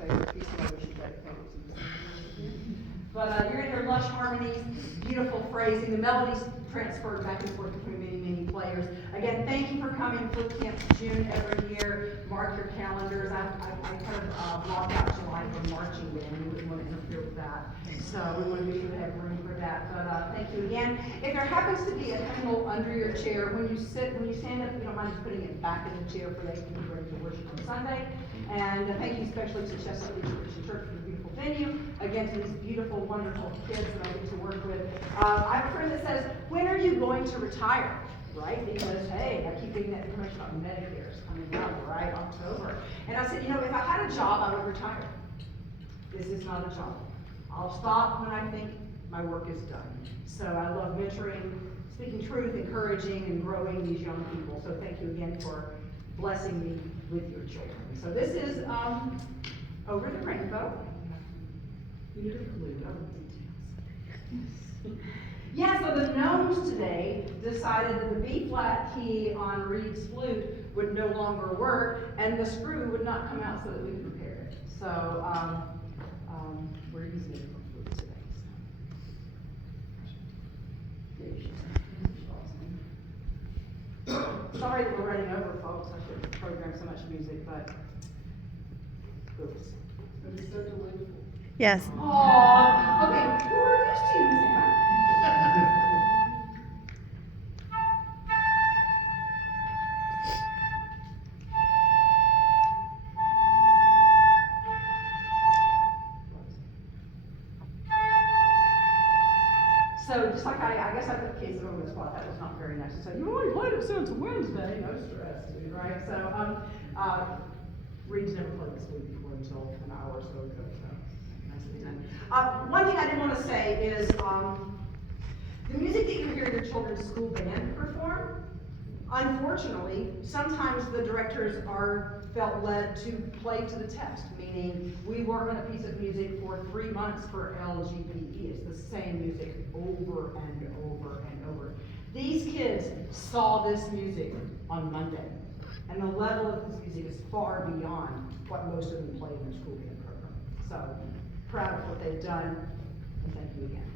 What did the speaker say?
favorite piece of wish you dedicated to you. But you're gonna hear lush harmonies, beautiful phrasing, the melodies transferred back and forth between many players. Again, thank you for coming. Flute Camp's June every year. Mark your calendars. I kind of blocked out July for marching band. We wouldn't want to interfere with that. So we want to make sure we have room for that. But thank you again. If there happens to be a hymnal under your chair, when you stand up, you don't mind just putting it back in the chair for they can be ready to worship on Sunday. And thank you especially to Chestnut Ridge Christian Church for the beautiful venue. Again, to these beautiful, wonderful kids that I get to work with. I have a friend that says, when are you going to retire? Right? Because, hey, I keep getting that information about Medicare's coming up, right? October. And I said, you know, if I had a job, I would retire. This is not a job. I'll stop when I think my work is done. So I love mentoring, speaking truth, encouraging, and growing these young people. So thank you again for blessing me with your children. So this is Over the Rainbow. Beautifully done. Yeah, so the gnomes today decided that the B-flat key on Reed's flute would no longer work, and the screw would not come out so that we could repair it. So we're using it for flute today. So. Sorry that we're running over, folks. I shouldn't program so much music, but oops. But it's so delightful. Yes. Aww. Okay, who are these tunes, Anna? So just like I guess I put the case over the spot, that was not very nice to say, you only played it since Wednesday, no stress, dude, right? So, Reed's never played this week before until an hour or so ago, so nice and done. One thing I did want to say is, the music that you hear your children's school band perform, unfortunately, sometimes the directors felt led to play to the text, meaning we work on a piece of music for 3 months for LGBTE. It's the same music over and over and over. These kids saw this music on Monday, and the level of this music is far beyond what most of them play in their school band program. So, proud of what they've done, and thank you again.